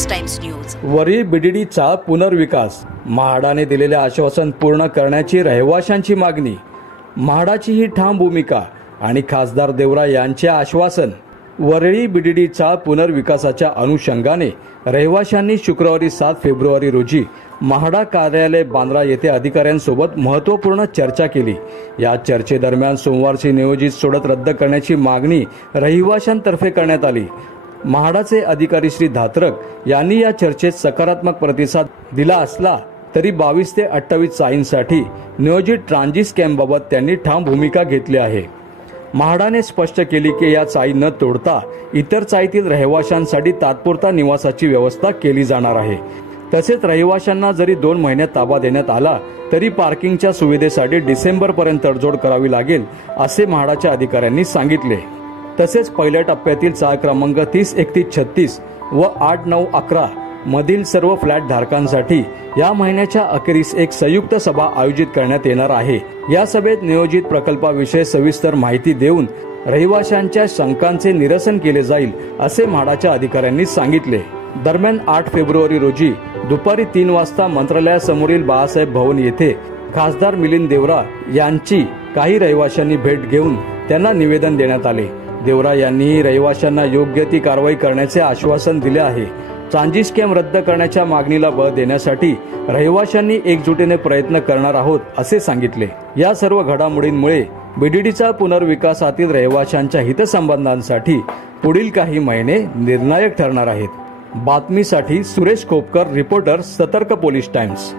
Police times news. वरी बीडीडीचा पुनर्विकास, म्हाडाने दिलेले आश्वासन पूर्ण करण्याची रहिवाशांची मागणी, म्हाडाची ही ठाम भूमिका आणि खासदार देवरा यांचे आश्वासन। वरळी बीडीडीचा पुनर्विकासाच्या अनुषंगाने रहिवाशांनी शुक्रवारी 7 फेब्रुवारी रोजी म्हाडा कार्यालय बांद्रा येथे अधिकाऱ्यांसोबत महत्त्वपूर्ण चर्चा केली। या चर्चेदरम्यान सोमवारची नियोजित सोडत रद्द करण्याची मागणी रहिवाशांतर्फे करण्यात आली। म्हाडाचे अधिकारी श्री धात्रक यांनी या चर्चेत सकारात्मक प्रतिसाद दिला असला तरी 22 ते 28 चाळींसाठी नियोजित ट्रान्झिट स्कॅमबाबत त्यांनी ठाम भूमिका घेतली आहे। म्हाडाने स्पष्ट केली की या चाळी न तोडता इतर चाळीतील रहिवाशांसाठी तात्पुरता निवासाची व्यवस्था केली जाणार आहे। तसेच रहिवाशांना जरी 2 महिन्यात ताबा देण्यात आला तरी पार्किंगच्या सुविधेसाठी डिसेंबरपर्यंत तडजोड करावी लागेल असे म्हाडाच्या अधिकाऱ्यांनी सांगितले। तसेच पहिल्या टप्प्यातील चाळ क्रमांक 30, 31, 36 व 8, 9, 11 मधील सर्व फ्लॅट धारकांसाठी या महिन्याच्या अखेरीस एक संयुक्त सभा आयोजित करण्यात येणार आहे। या सभेत नियोजित प्रकल्पाविषयी सविस्तर माहिती देऊन रहिवाशांच्या शंकांचे निरसन केले जाईल असे म्हाडाच्या अधिकाऱ्यांनी सांगितले। दरम्यान 8 फेब्रुवारी रोजी दुपारी 3 वाजता मंत्रालयासमोरील बाळासाहेब भवन येथे खासदार मिलिंद देवरा यांची काही रहिवाशांनी भेट घेऊन त्यांना निवेदन देण्यात आले। देवरा यांनी रहिवाशांना योग्य ती कारवाई करण्याचे आश्वासन दिले आहे। ट्रान्झिट स्कॅम रद्द करण्याच्या मागणीला बळ देण्यासाठी रहिवाशांनी एकजुटीने प्रयत्न करणार आहोत असे सांगितले। या सर्व घडामोडींमुळे बीडीडीचा पुनर्विकासातील रहिवाशांच्या हितसंबंधांसाठी पुढील काही महिने निर्णायक ठरणार आहेत। बातमीसाठी सुरेश खोपकर, रिपोर्टर, सतर्क पोलीस टाइम्स।